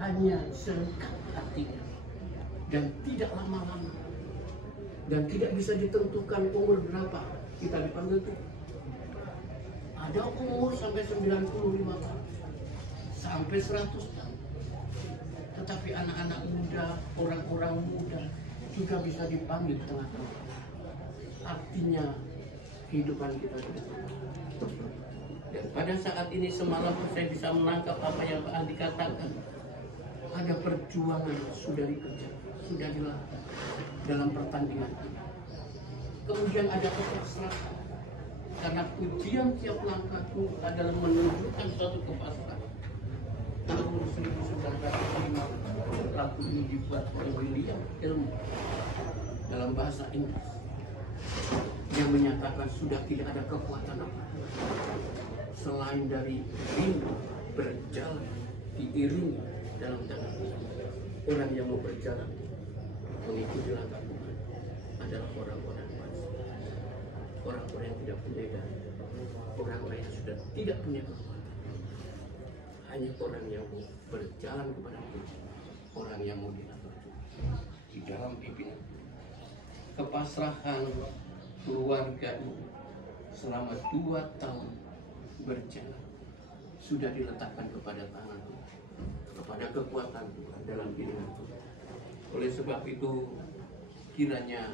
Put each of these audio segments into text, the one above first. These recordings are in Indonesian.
hanya singkat artinya dan tidak lama-lama dan tidak bisa ditentukan umur berapa kita dipanggil itu. Ada umur sampai 95 tahun, sampai 100 tahun. Tetapi anak-anak muda, orang-orang muda juga bisa dipanggil di tengah-tengah. Artinya kehidupan kita sudah. Dan pada saat ini semalam saya bisa menangkap apa yang Pak Andi katakan. Ada perjuangan sudah dikerjakan, sudah dilakukan dalam pertandingan ini. Kemudian ada kepasrahan. Karena ujian tiap langkahku adalah menunjukkan suatu kepasrahan. Tahun 1905 lagu ini dibuat oleh William Ilmu dalam bahasa Inggris yang menyatakan sudah tidak ada kekuatan apa selain dari rindu berjalan diiringi dalam tanah. Orang yang mau berjalan mengikuti langkah Tuhan adalah orang-orang fasik, orang-orang yang tidak punya daya, orang-orang yang sudah tidak punya kekuatan. Hanya orang yang mau berjalan kepada Tuhan, orang yang mau diatur di dalam pimpinan. Kepasrahan keluarga ini selama 2 tahun berjalan sudah diletakkan kepada tangan Tuhan, kepada kekuatan Tuhan dalam pilihan Tuhan. Oleh sebab itu kiranya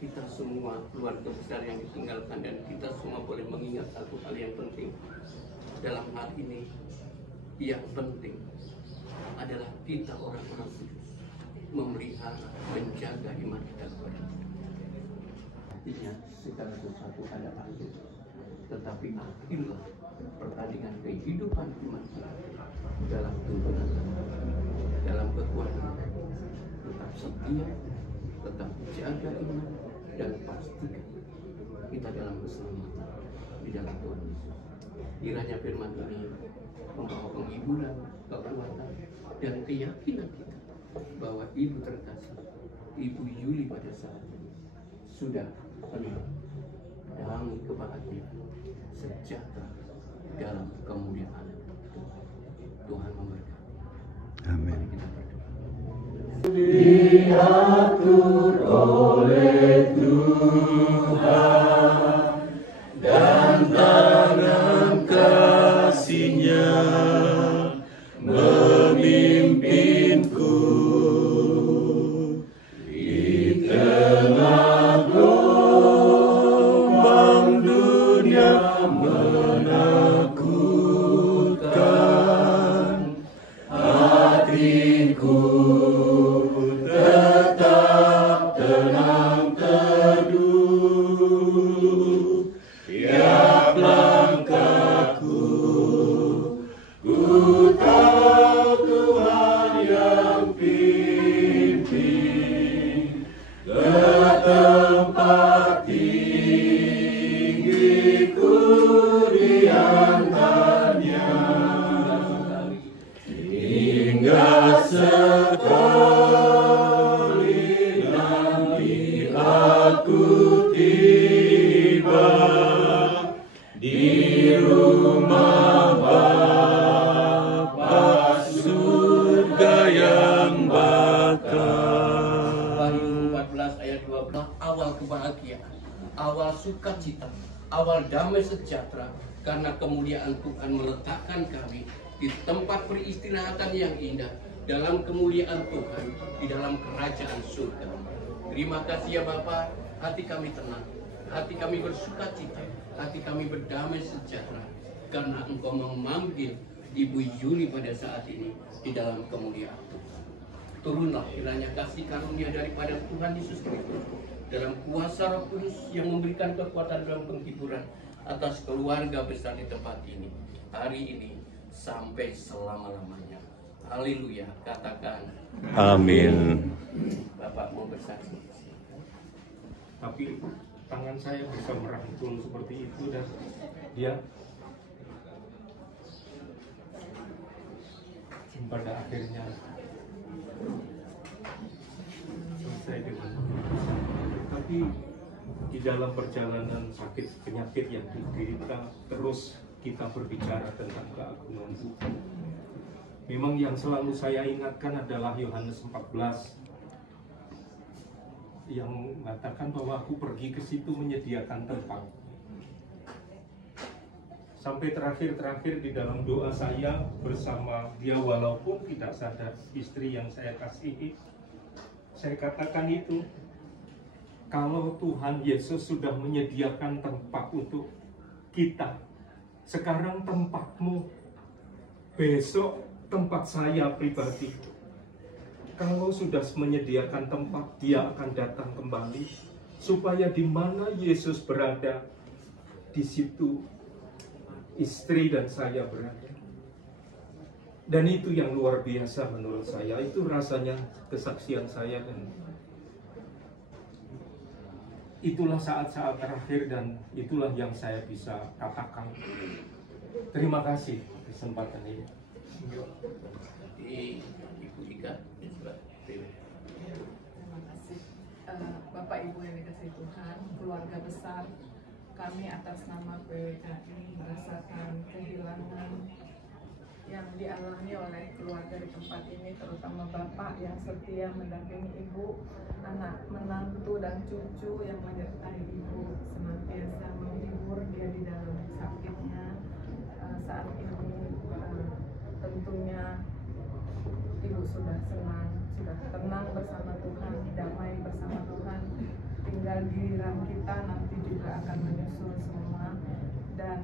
kita semua keluarga besar yang ditinggalkan dan kita semua boleh mengingat satu hal yang penting dalam hal ini. Yang penting adalah kita orang-orang kudus memelihara, menjaga iman kita kepada Tuhan. Artinya segala sesuatu ada akhir, tetapi akhirlah pertandingan kehidupan iman kita dalam tuntunan, dalam kekuatan. Tetap setia, tetap jaga iman, dan pastikan kita dalam keselamatan di dalam Tuhan Yesus. Kiranya firman ini membawa penghiburan, kekuatan, dan keyakinan kita bahwa Ibu terkasih, Ibu Yuli pada saat ini sudah penuh damai kebahagiaan, sejahtera dalam kemuliaan Tuhan. Tuhan memberkati. Amin. Mari kita berdoa. Diatur oleh Tuhan dan tangan kasih-Nya memimpinku di tengah gelombang dunia menakutkan. Hatiku tetap tenang teduh, tiap langkahku ku tahu Tuhan yang pimpin ke tempat tinggiku diantarnya, hingga sekali nanti aku tiba di rumah Bapa surga yang bakal. Wahyu 14 ayat 12, awal kebahagiaan, awal sukacita, awal damai sejahtera, karena kemuliaan Tuhan meletakkan kami di tempat peristirahatan yang indah dalam kemuliaan Tuhan di dalam kerajaan surga. Terima kasih ya Bapa, hati kami tenang, hati kami bersukacita, hati kami berdamai sejahtera karena Engkau memanggil Ibu Yuli pada saat ini di dalam kemuliaan Tuhan. Turunlah kiranya kasih karunia daripada Tuhan Yesus Kristus dalam kuasa Roh Kudus yang memberikan kekuatan dalam penghiburan atas keluarga besar di tempat ini hari ini sampai selama-lamanya. Haleluya, katakan Amin. Bapak mau bersaksi. Tapi tangan saya bisa merangkul seperti itu dan dia pada akhirnya selesai dengan. Tapi di dalam perjalanan sakit penyakit yang diderita terus kita berbicara tentang keagungan Tuhan, Memang yang selalu saya ingatkan adalah Yohanes 14 yang mengatakan bahwa aku pergi ke situ menyediakan tempat. Sampai terakhir di dalam doa saya bersama dia, walaupun tidak sadar istri yang saya kasihi, saya katakan itu, kalau Tuhan Yesus sudah menyediakan tempat untuk kita, sekarang tempatmu, besok tempat saya pribadi. Kalau sudah menyediakan tempat, dia akan datang kembali, supaya di mana Yesus berada, di situ istri dan saya berada. Dan itu yang luar biasa menurut saya. Itu rasanya kesaksian saya, dan itulah saat-saat terakhir, dan itulah yang saya bisa katakan. Terima kasih kesempatan ini. Di Ibu Ika, Terima kasih Bapak Ibu yang dikasihi Tuhan, keluarga besar kami atas nama PWKI merasakan kehilangan yang dialami oleh keluarga di tempat ini, terutama Bapak yang setia mendampingi Ibu, anak, menantu, dan cucu yang menyertai Ibu, senantiasa menghibur dia di dalam sakitnya. Saat ini tentunya Ibu sudah senang, sudah tenang bersama Tuhan, damai bersama Tuhan. Tinggal giliran kita nanti juga akan menyusul semua, dan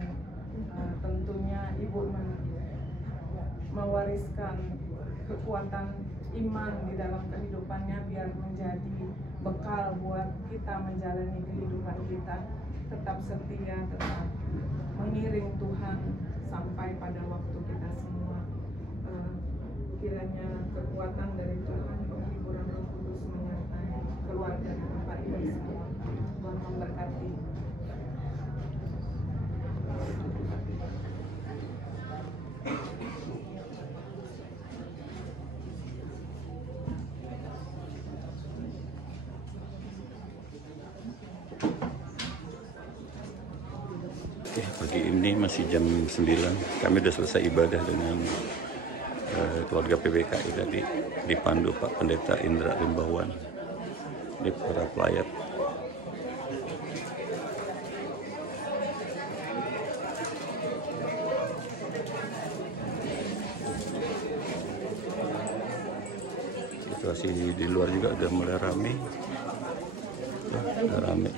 tentunya Ibu mewariskan kekuatan iman di dalam kehidupannya, biar menjadi bekal buat kita menjalani kehidupan kita, tetap setia, tetap mengiring Tuhan sampai pada waktu kita semua. Kiranya kekuatan dari Tuhan, penghiburan Roh Kudus menyertai keluarga di tempat ini semua. Tuhan memberkati. Oke, pagi ini masih jam 9. Kami sudah selesai ibadah dengan keluarga PBKI tadi, dipandu Pak Pendeta Indra Rimbawan, di para pelayat. Situasi di luar juga udah mulai ramai. Udah ramai.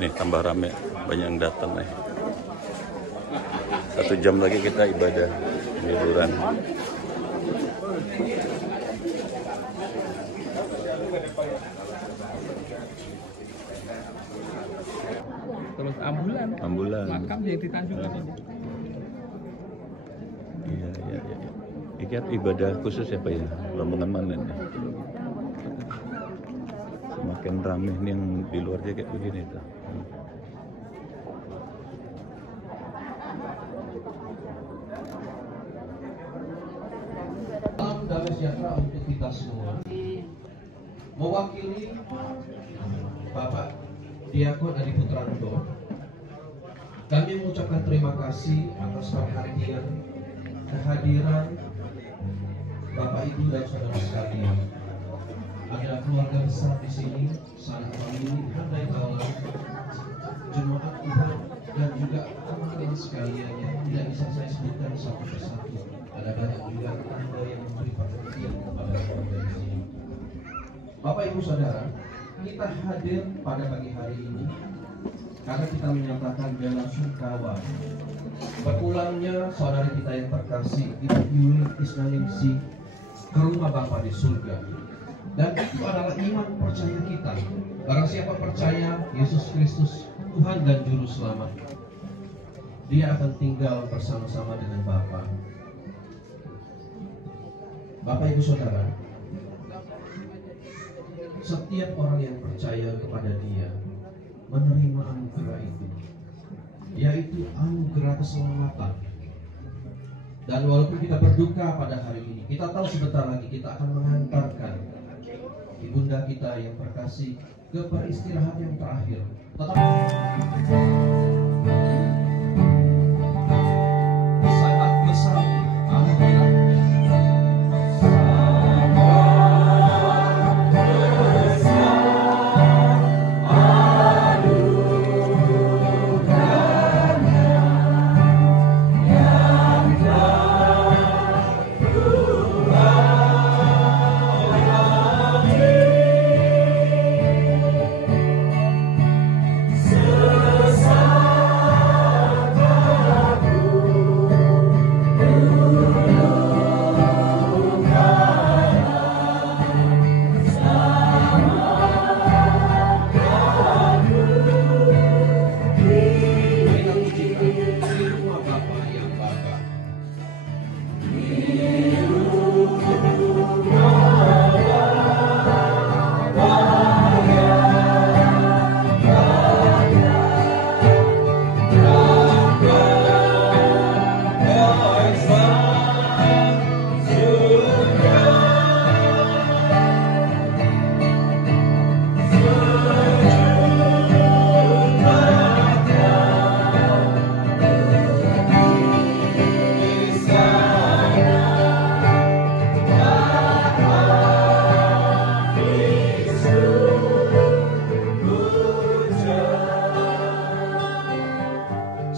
Nih tambah rame, banyak yang datang nih. 1 jam lagi kita ibadah liburan. Terus ambulan. Makam yang di Tanjungan ini. Iya. Ikat ibadah khusus ya Pak ya? Rombongan mana nih? Semakin ramai nih yang di luar kayak begini tuh. Salam damai sejahtera untuk kita semua. Mewakili Bapak Diakon Adi Putranto, kami mengucapkan terima kasih atas perhatian, kehadiran Bapak Ibu dan saudara sekalian. Ada keluarga besar di sini, sanak famili, handai tawanan, jemaat Tuhan, dan juga teman-teman sekalian yang tidak bisa saya sebutkan satu persatu. Ada banyak juga tetangga yang memberi perhatian kepada keluarga di sini. Bapak Ibu Saudara, kita hadir pada pagi hari ini karena kita menyatakan bela sungkawa berpulangnya saudari kita yang terkasih, Ibu Yuli Isnaningsih, ke rumah Bapa di surga. Dan itu adalah iman percaya kita. Barang siapa percaya Yesus Kristus Tuhan dan Juru Selamat, dia akan tinggal bersama-sama dengan Bapa. Bapak Ibu Saudara, setiap orang yang percaya kepada Dia menerima anugerah itu, yaitu anugerah keselamatan. Dan walaupun kita berduka pada hari ini, kita Kita tahu sebentar lagi kita akan mengantarkan ibunda kita yang terkasih ke beristirahat yang terakhir. Sangat besar anugerah.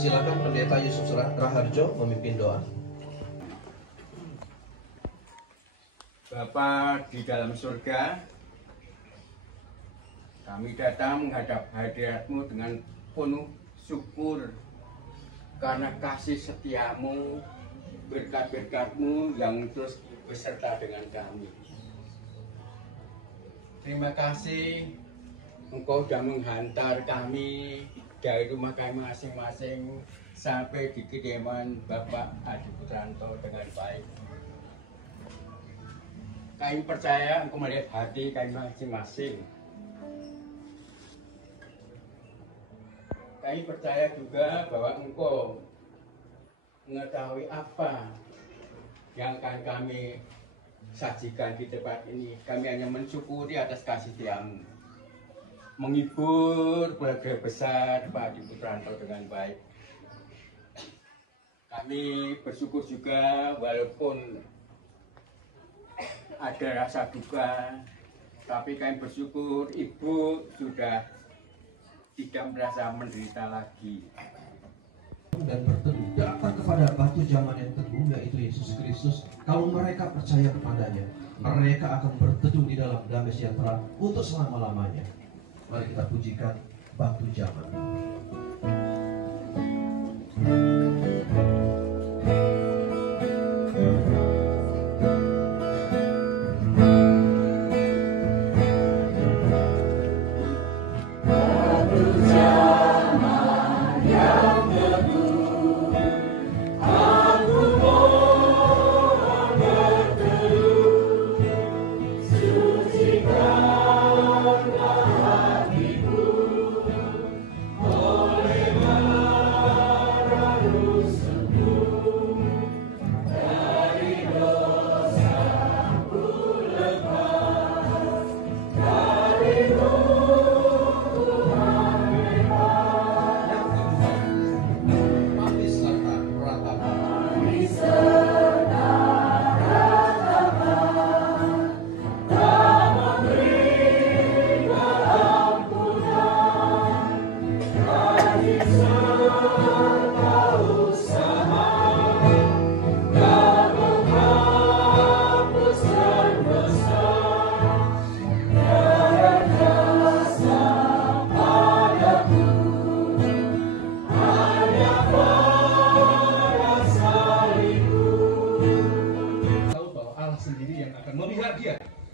Silakan Pendeta Yusuf Raharjo memimpin doa. Bapa di dalam surga, kami datang menghadap hadirat-Mu dengan penuh syukur karena kasih setiamu, berkat-berkat-Mu yang terus beserta dengan kami. Terima kasih Engkau sudah menghantar kami dari rumah kami masing-masing sampai di kediaman Bapak Adi Putranto dengan baik. Kami percaya Engkau melihat hati kami masing-masing. Kami percaya juga bahwa Engkau mengetahui apa yang akan kami sajikan di tempat ini. Kami hanya mensyukuri atas kasih Setiamu, menghibur keluarga besar Pak Adi Putranto dengan baik. Kami bersyukur juga walaupun ada rasa duka, tapi kami bersyukur Ibu sudah tidak merasa menderita lagi. Dan berteduh datang kepada batu zaman yang teguh, yaitu Yesus Kristus. Kalau mereka percaya kepadanya, mereka akan berteduh di dalam damai sejahtera untuk selama-lamanya. Mari kita pujikan batu zaman.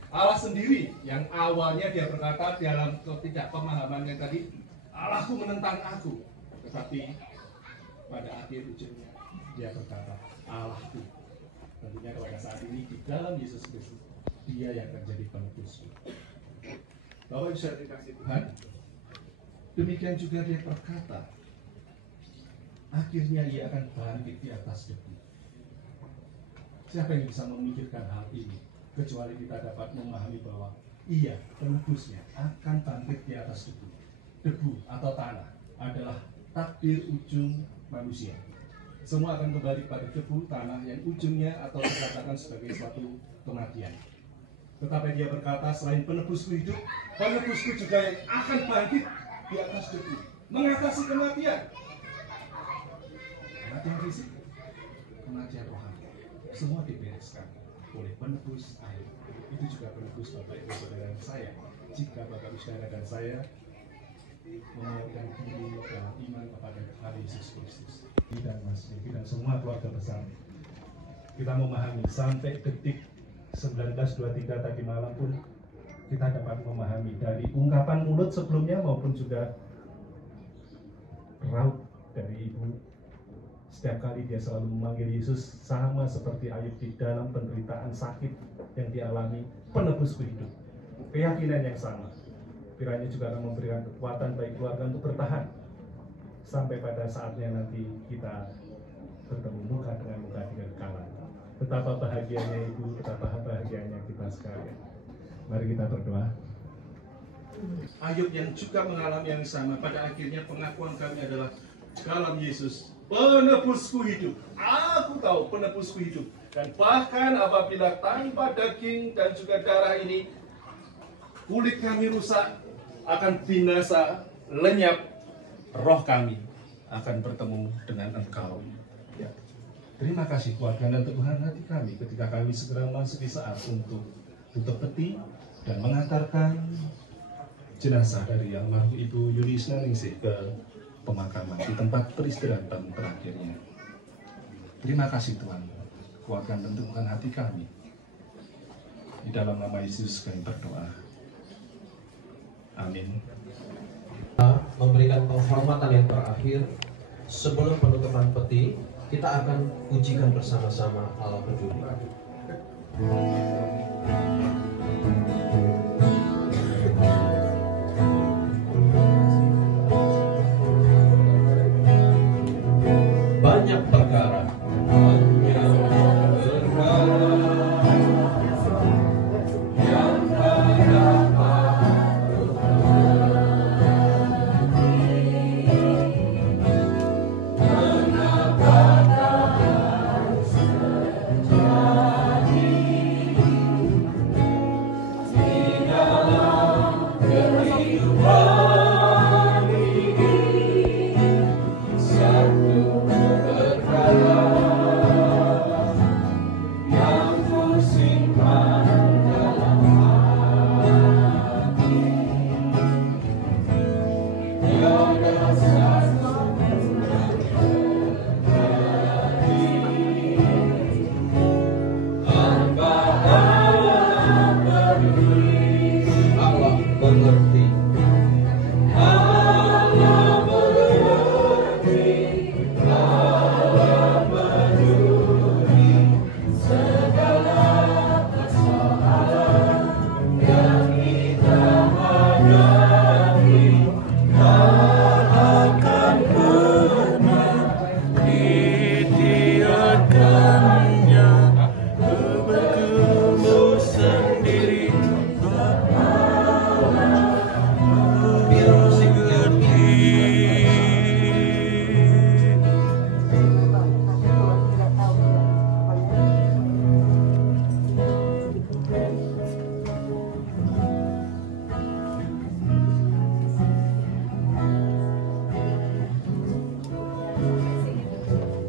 Allah sendiri yang awalnya dia berkata dalam ketidakpemahamannya tadi, Allahku menentang aku, tetapi pada akhir ujungnya dia berkata Allahku. Tentunya pada saat ini di dalam Yesus Kristus dia yang akan jadi penebusku. Bapak bisa dikasih Tuhan. Demikian juga dia berkata, akhirnya ia akan bangkit di atas debu. Siapa yang bisa memikirkan hal ini kecuali kita dapat memahami bahwa iya, penebusnya akan bangkit di atas debu. Debu atau tanah adalah takdir ujung manusia. Semua akan kembali pada debu, tanah yang ujungnya atau dikatakan sebagai suatu kematian. Tetapi dia berkata, selain penebusku hidup, penebusku juga yang akan bangkit di atas debu, mengatasi kematian. Kematian fisik, kematian rohani, semua dibereskan oleh penebus air. Itu juga penebus Bapak Ibu Saudara saya. Jika Bapak Ibu Saudara dan saya menyatakan diri dalam iman kepada Tuhan Yesus Kristus dan Mas Devi dan semua keluarga besar, kita memahami sampai detik 1923 tadi malam pun kita dapat memahami dari ungkapan mulut sebelumnya maupun juga raut dari Ibu. Setiap kali dia selalu memanggil Yesus sama seperti Ayub di dalam penderitaan sakit yang dialami, penebusku hidup. Keyakinan yang sama kiranya juga akan memberikan kekuatan bagi keluarga untuk bertahan sampai pada saatnya nanti kita bertemu muka dengan muka di kekekalan. Betapa bahagianya Ibu, betapa bahagianya kita sekalian. Mari kita berdoa. Ayub yang juga mengalami yang sama, pada akhirnya pengakuan kami adalah dalam Yesus, penebusku hidup. Aku tahu penebusku hidup. Dan bahkan apabila tanpa daging dan juga darah ini, kulit kami rusak, akan binasa, lenyap, roh kami akan bertemu dengan Engkau. Ya. Terima kasih keluarga dan Tuhan hati kami ketika kami segera masuk di saat untuk tutup peti dan mengantarkan jenazah dari almarhum Ibu Yulisna Ningsih ke pemakaman di tempat peristirahatan terakhirnya. Terima kasih Tuhan, kuatkan dan teguhkan hati kami. Di dalam nama Yesus kami berdoa. Amin. Memberikan penghormatan yang terakhir sebelum penutupan peti, kita akan pujikan bersama-sama Allah Peduli. Banyak perkara,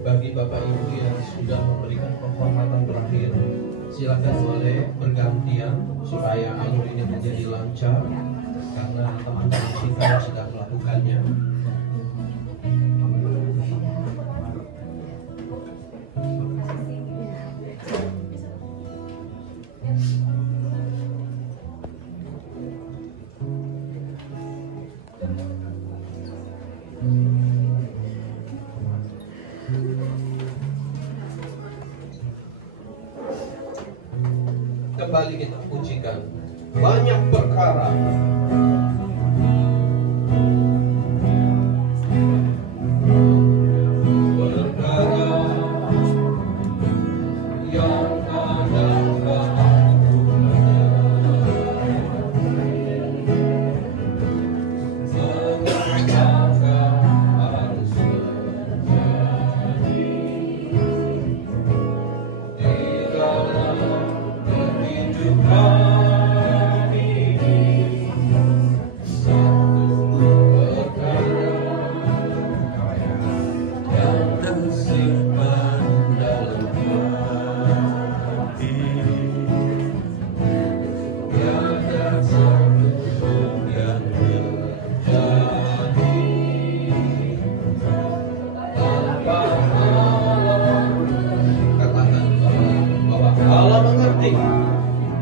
bagi Bapak Ibu yang sudah memberikan penghormatan terakhir, silakan boleh bergantian supaya alur ini menjadi lancar karena teman-teman kita sudah melakukannya. Kembali kita pujikan banyak perkara. Perkara yang mengerti.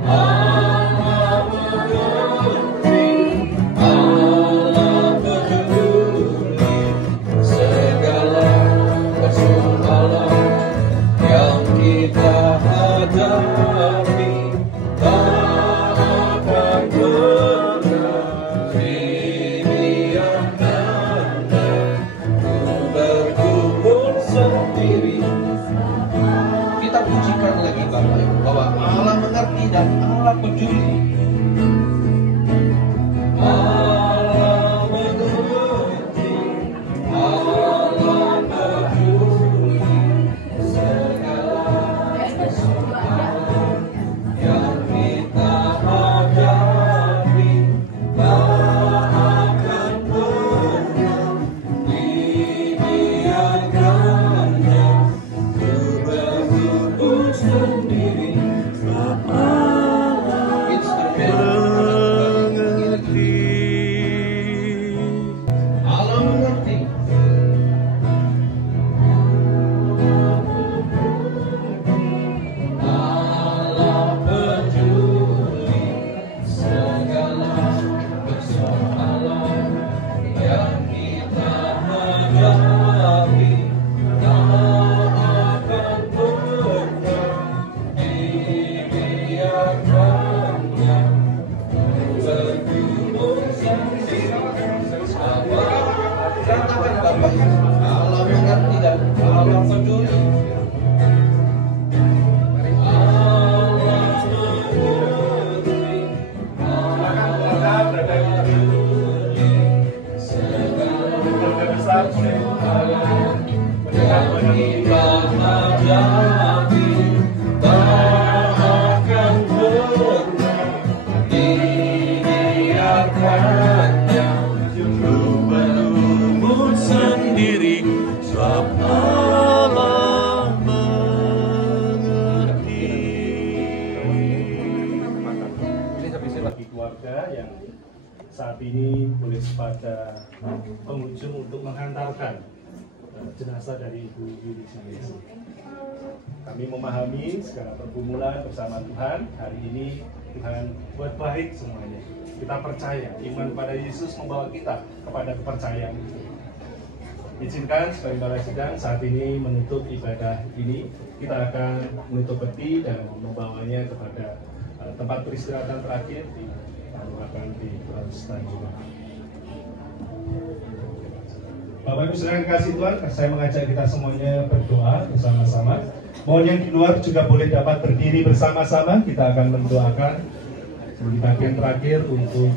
Allah mengerti. Allah peduli segala persoalan yang kita hadapi. Tak akan pernah dibiarkannya ku bergumul sendiri. Kita pujikan lagi Bapak Ibu bahwa Allah mengerti dan Allah peduli. Allah mengerti, Allah peduli segala persoalan yang kita hadapi. Tak akan pernah dibiarkannya ku bergumul sendiri. Allah mengerti. Allah peduli segala persoalan yang kita hadapi. Tak akan pernah dibiarkannya bergumul sendiri. Katakan Bapak Ibu, Allah mengerti dan Allah peduli. Sendiri, sebab Allah mengerti. Bagi keluarga yang saat ini boleh pada pengunjung untuk menghantarkan jenazah dari Ibu Yuli Sanesi. Kami memahami segala pergumulan bersama Tuhan. Hari ini Tuhan buat baik semuanya. Kita percaya iman pada Yesus membawa kita kepada kepercayaan itu. Izinkan sebagai balai sidang saat ini menutup ibadah ini. Kita akan menutup peti dan membawanya kepada tempat peristirahatan terakhir di Tanjung. Bapak Ibu saudara yang kasih Tuhan, saya mengajak kita semuanya berdoa bersama-sama. Mohon yang di luar juga boleh dapat berdiri bersama-sama. Kita akan mendoakan di bagian terakhir untuk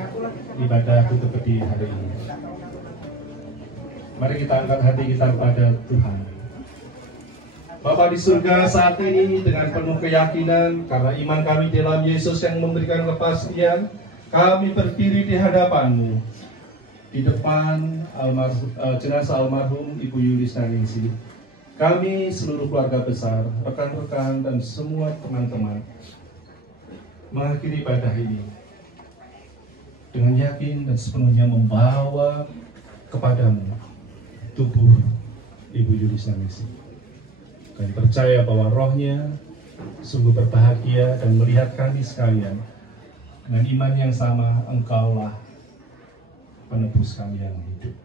ibadah tutup peti hari ini. Mari kita angkat hati kita kepada Tuhan. Bapa di surga, saat ini dengan penuh keyakinan karena iman kami dalam Yesus yang memberikan kepastian, kami berdiri di hadapan-Mu di depan jenazah almarhum Ibu Yuli Sanesi. Kami seluruh keluarga besar, rekan-rekan dan semua teman-teman mengakhiri ibadah ini dengan yakin dan sepenuhnya membawa kepadamu tubuh Ibu Yuli Sanesi. Kami percaya bahwa rohnya sungguh berbahagia dan melihat kami sekalian dengan iman yang sama. Engkaulah penebus kami yang hidup.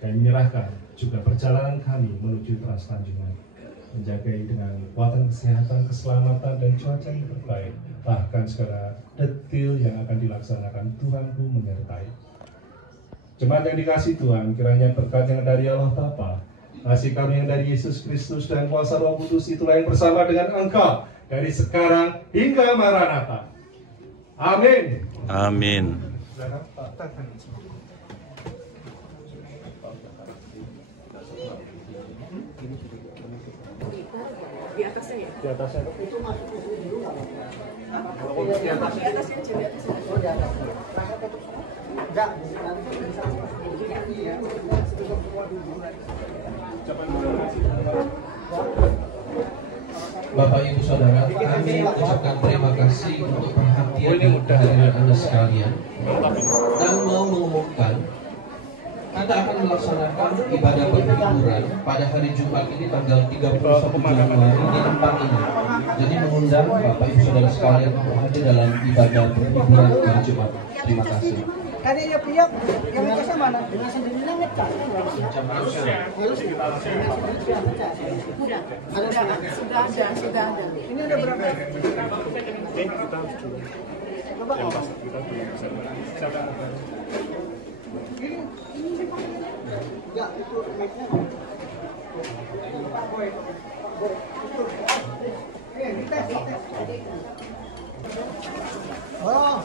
Kami menyerahkan juga perjalanan kami menuju Trans Tanjungan, menjagai dengan kekuatan kesehatan, keselamatan dan cuaca yang terbaik, bahkan segala detil yang akan dilaksanakan Tuhan-Ku menyertai. Jemaat yang dikasih Tuhan, kiranya berkat yang dari Allah Bapa, kasih kami yang dari Yesus Kristus dan kuasa Roh Kudus itulah yang bersama dengan Engkau dari sekarang hingga Maranatha. Amin. Amin. Di atasnya ya? Di atasnya. Itu masuk ke sini dulu nggak? Di atasnya aja, di atasnya. Oh, di atas. Enggak, nanti bisa. Iya. Bapak Ibu Saudara, kami ucapkan terima kasih untuk perhatian dan kehadiran Anda sekalian dan mau mengumumkan Anda akan melaksanakan ibadah berhiburan pada hari Jumat ini tanggal 31 Januari di tempat ini. Jadi mengundang Bapak Ibu Saudara sekalian untuk hadir dalam ibadah penghiburan hari Jumat. Terima kasih. Kanina piyak, yang nasa mana? Nasa din langit ka. Sudah ada. Ini udah berapa? Kita harus dulu. Yang pas kita belum bisa. Ya, itu mic-nya. Oh.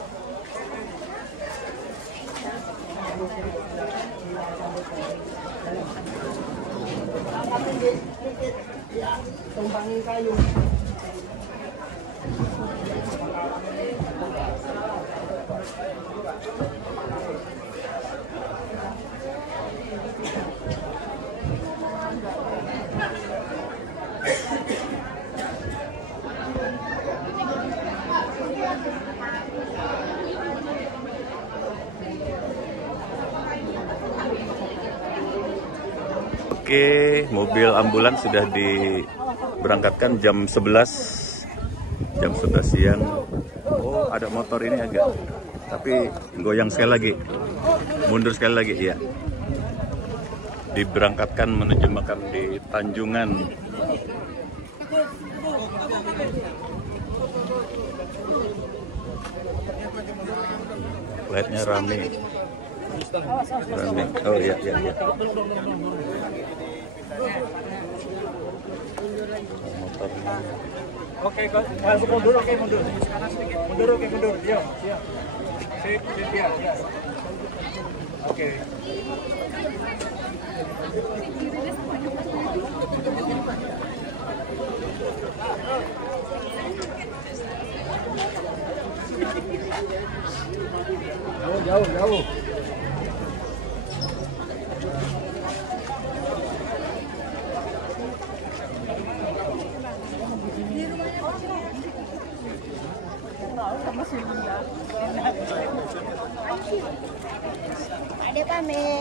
Tumpangin kayu. Oke, mobil ambulans sudah diberangkatkan jam 11 siang. Oh, ada motor ini agak, tapi goyang sekali lagi, mundur sekali lagi, ya. Diberangkatkan menuju makam di Tanjungan. Lihatnya rame. Oh iya. Motornya. Oke, mundur, mundur. Mundur, mundur. Siap. Sip, ya. Oke. Jauh.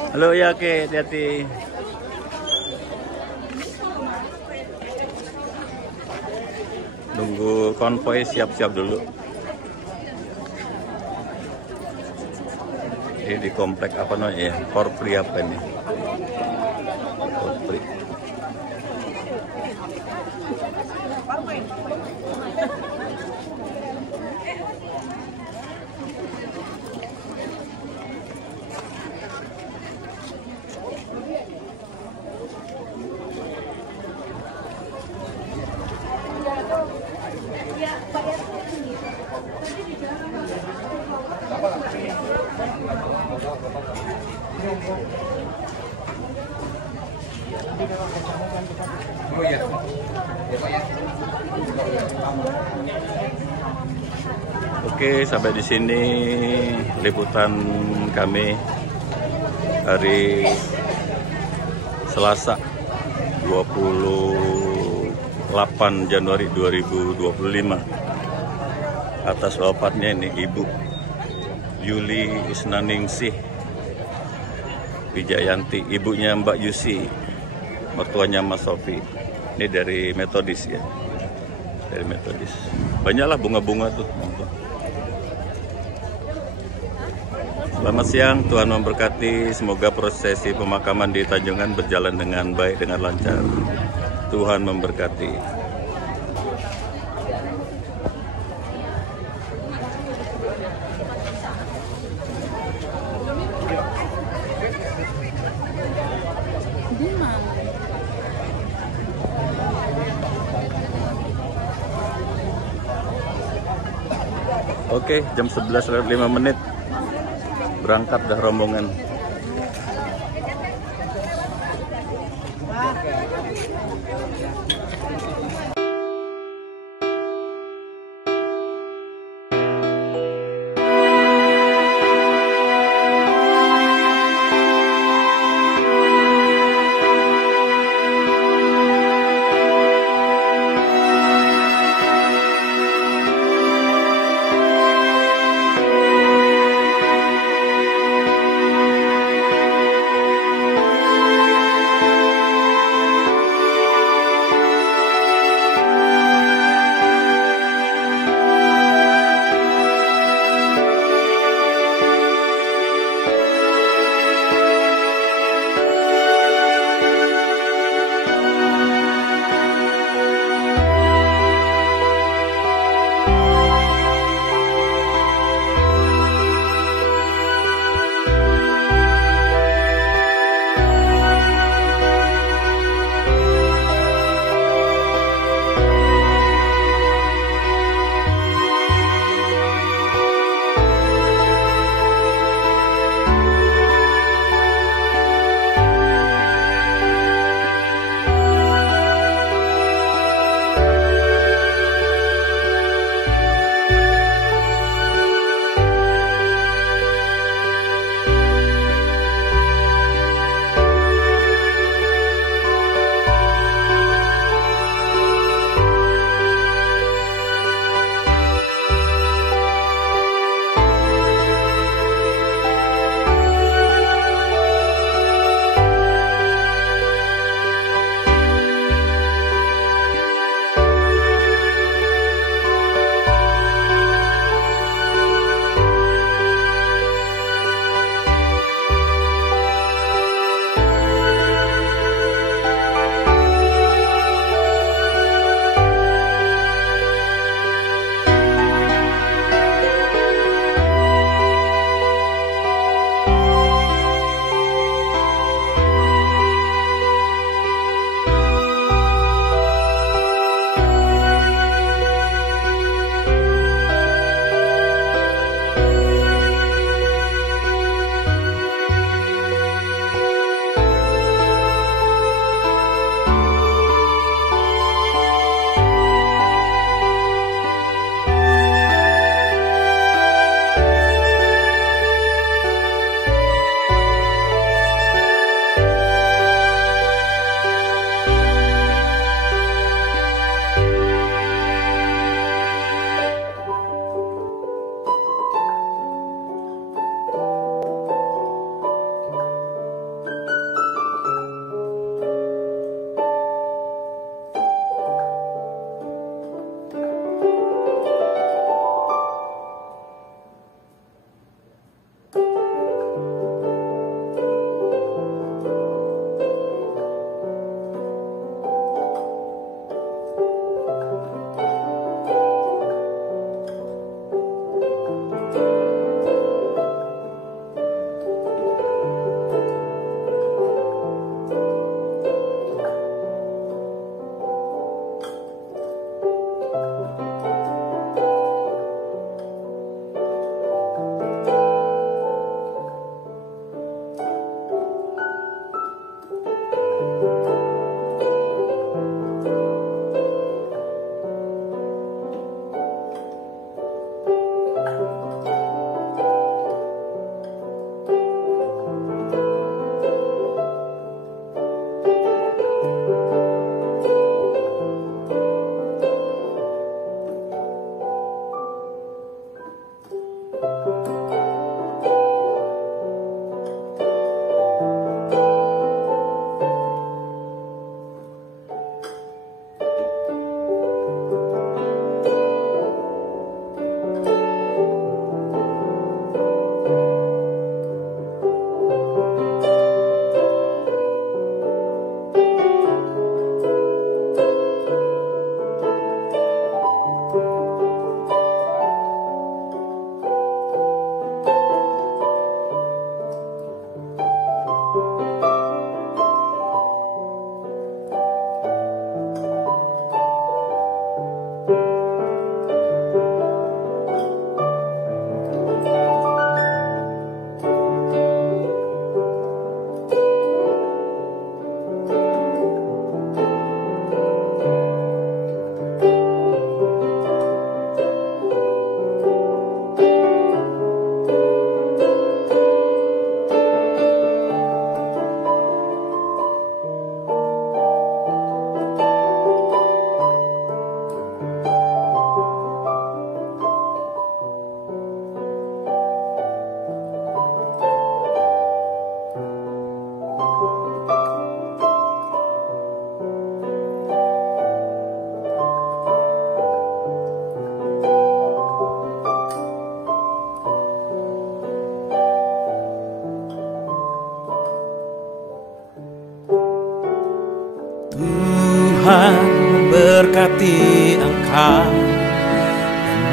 Halo ya, oke, hati-hati. Nunggu konvoy siap-siap dulu. Ini di komplek apa namanya ya? Korpri apa ini? Korpri. Oh iya. Oke, sampai di sini liputan kami hari Selasa 28 Januari 2025 atas wafatnya ini Ibu Yuli Isnaningsih Wijayanti, ibunya Mbak Yusi, mertuanya Mas Sofi. Ini dari Metodis ya, dari Metodis. Banyaklah bunga-bunga tuh. Selamat siang, Tuhan memberkati. Semoga prosesi pemakaman di Tanjungan berjalan dengan baik, dengan lancar. Tuhan memberkati. Oke, jam 11:05 berangkat dah rombongan.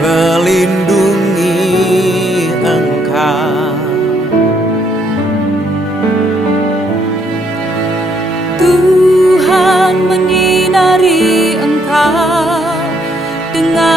melindungi Engkau. Tuhan menyinari engkau dengan